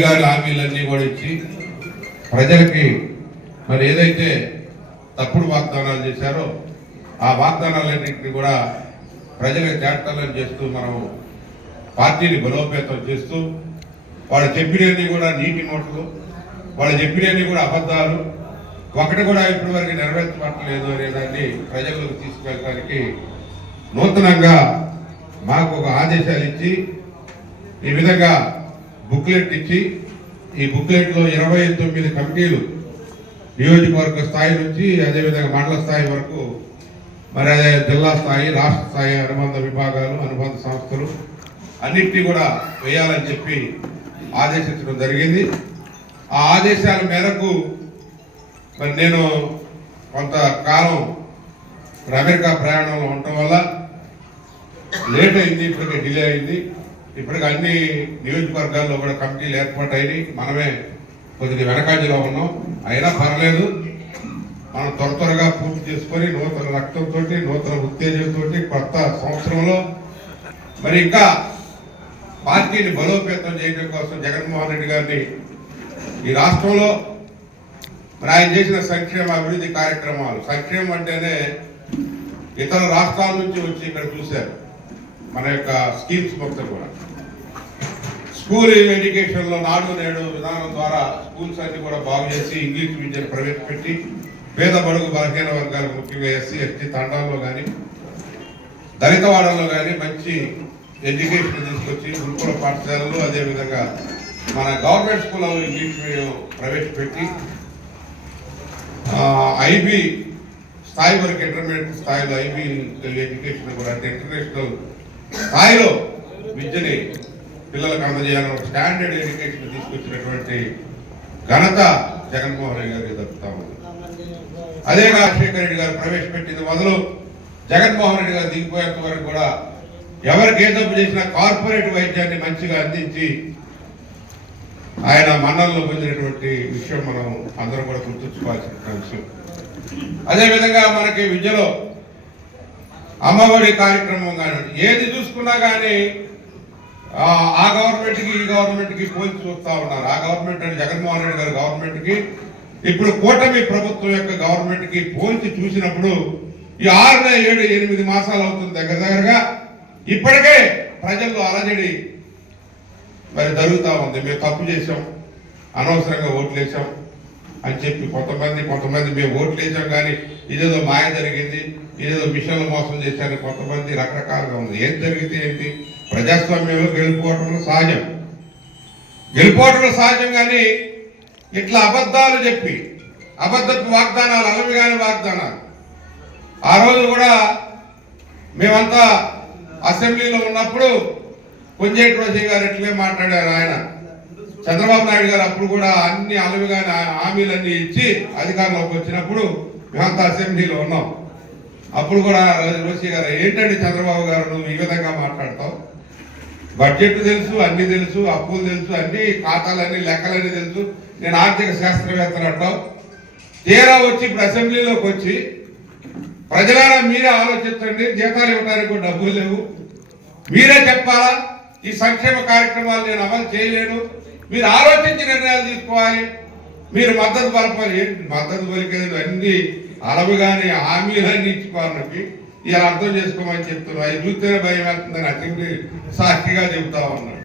హామీలన్నీ కూడా ఇచ్చి ప్రజలకి మరి ఏదైతే తప్పుడు వాగ్దానాలు చేశారో ఆ వాగ్దానాలన్నింటినీ కూడా ప్రజలకు చేర్చాలని చేస్తూ మనం పార్టీని బలోపేతం చేస్తూ వాళ్ళు చెప్పినవి కూడా నీటి నోట్లు, వాళ్ళు చెప్పినవి కూడా అబద్ధాలు, ఒకటి కూడా ఇప్పటి వరకు నెరవేర్చబట్టలేదు అనేదాన్ని ప్రజలకు తీసుకెళ్ళడానికి నూతనంగా మాకు ఒక ఆదేశాలు ఇచ్చి ఈ విధంగా బుక్లెట్ ఇచ్చి ఈ బుక్లెట్లో 29 కమిటీలు నియోజకవర్గ స్థాయి నుంచి అదేవిధంగా మండల స్థాయి వరకు మరి అదే జిల్లా స్థాయి రాష్ట్ర స్థాయి అనుబంధ విభాగాలు అనుబంధ సంస్థలు అన్నింటినీ కూడా వేయాలని చెప్పి ఆదేశించడం జరిగింది. ఆ ఆదేశాల మేరకు మరి నేను కొంతకాలం అమెరికా ప్రయాణంలో ఉండటం వల్ల లేట్ అయింది, ఇప్పటికే డిలే అయింది. ఇప్పటికి అన్ని నియోజకవర్గాల్లో కూడా కమిటీలు ఏర్పాటైనవి, మనమే కొద్దిగా వెనకాజీలో ఉన్నాం. అయినా పర్లేదు, మనం త్వరగా పూర్తి చేసుకొని నూతన రక్తంతో నూతన ఉత్తేజంతో కొత్త సంవత్సరంలో మరి ఇంకా పార్టీని బలోపేతం చేయడం కోసం జగన్మోహన్ రెడ్డి గారిని ఈ రాష్ట్రంలో మరి ఆయన చేసిన సంక్షేమ అభివృద్ధి కార్యక్రమాలు, సంక్షేమం అంటేనే ఇతర రాష్ట్రాల నుంచి వచ్చి ఇక్కడ చూశారు మన యొక్క స్కీమ్స్ మొత్తం కూడా. స్కూల్ ఎడ్యుకేషన్ లో నాడు నేడు విధానం ద్వారా స్కూల్స్ అన్ని కూడా బాగు చేసి ఇంగ్లీష్ విద్యను ప్రవేశపెట్టి పేద బడుగు బలహీన వర్గాలకు ముఖ్యంగా ఎస్సీ ఎస్టీ తండాల్లో కానీ దళితవాడల్లో కానీ మంచి ఎడ్యుకేషన్ తీసుకొచ్చి గురుకుల పాఠశాలలు అదేవిధంగా మన గవర్నమెంట్ స్కూల్లో ఇంగ్లీష్ మీడియం ప్రవేశపెట్టి ఐబీ స్థాయి వరకు ఇంటర్మీడియట్ స్థాయిలో ఐబీ ఎడ్యుకేషన్ కూడా అంటే ఇంటర్నేషనల్ స్థాయిలో విద్యని పిల్లలకు అందజేయాలని ఒక స్టాండర్డ్ ఎడ్యుకేషన్ తీసుకొచ్చినటువంటి ఘనత జగన్మోహన్ రెడ్డి గారికి దక్కుతా ఉంది. అదే రాజశేఖర రెడ్డి గారు ప్రవేశపెట్టింది మొదలు జగన్మోహన్ రెడ్డి గారు దిగిపోయేంత వరకు కూడా ఎవరికి ఏ తప్పు చేసినా కార్పొరేట్ వైద్యాన్ని మంచిగా అందించి ఆయన మన్నల్లో పొందినటువంటి విషయం మనం అందరం కూడా గుర్తుంచుకోవాల్సిన విషయం. అదేవిధంగా మనకి విద్యలో అమ్మఒడి కార్యక్రమం కానీ ఏది చూసుకున్నా కానీ ఆ గవర్నమెంట్కి ఈ గవర్నమెంట్కి పోల్చి చూస్తా ఉన్నారు. ఆ గవర్నమెంట్ అంటే జగన్మోహన్ రెడ్డి గారి గవర్నమెంట్కి ఇప్పుడు కూటమి ప్రభుత్వం యొక్క గవర్నమెంట్కి పోల్చి చూసినప్పుడు ఈ 6, 7, 8 మాసాలు అవుతుంది దగ్గరగా ఇప్పటికే ప్రజల్లో అలజడి మరి జరుగుతూ ఉంది. మేము తప్పు చేసాం, అనవసరంగా ఓట్లు వేసాం అని చెప్పి కొంతమంది మేము ఓట్లు వేసాం కానీ ఇదేదో మాయ జరిగింది, ఇదేదో మిషన్లు మోసం చేశారని కొంతమంది రకరకాలుగా ఉంది. ఏం జరిగితే ఏంటి, ప్రజాస్వామ్యంలో గెలుపుకోవటంలో సహజం కానీ ఇట్లా అబద్ధాలు చెప్పి అబద్ధపు వాగ్దానాలు, అలవిగాని వాగ్దానాలు. ఆ రోజు కూడా మేమంతా అసెంబ్లీలో ఉన్నప్పుడు కొంజేటి రోషయ్య గారు ఎట్లే మాట్లాడారు. ఆయన చంద్రబాబు నాయుడు గారు అప్పుడు కూడా అన్ని అలవిగాని హామీలన్నీ ఇచ్చి అధికారంలోకి వచ్చినప్పుడు మేమంతా అసెంబ్లీలో ఉన్నాం. అప్పుడు కూడా రోషయ్య గారు ఏంటండి చంద్రబాబు గారు నువ్వు ఈ విధంగా మాట్లాడతావు, బడ్జెట్ తెలుసు, అన్ని తెలుసు, అప్పులు తెలుసు, అన్ని ఖాతాలన్నీ లెక్కలన్నీ తెలుసు, నేను ఆర్థిక శాస్త్రవేత్తలు అంటావు, తీరా వచ్చి ఇప్పుడు అసెంబ్లీలోకి వచ్చి ప్రజలారా మీరే ఆలోచించండి, జీతాలు ఇవ్వడానికి కూడా డబ్బులు లేవు, మీరే చెప్పాలా ఈ సంక్షేమ కార్యక్రమాలు నేను అమలు చేయలేను, మీరు ఆలోచించి నిర్ణయాలు తీసుకోవాలి, మీరు మద్దతు పలపాలి. ఏంటి మద్దతు పలికేది, అన్ని అలవుగానే హామీలన్నీ ఇచ్చుకోవాలకి ఇలా అర్థం చేసుకోమని చెప్తున్నారు. అవి చూస్తేనే భయం వేస్తుందని అసెంబ్లీ సాక్షిగా చెబుతా ఉన్నాడు.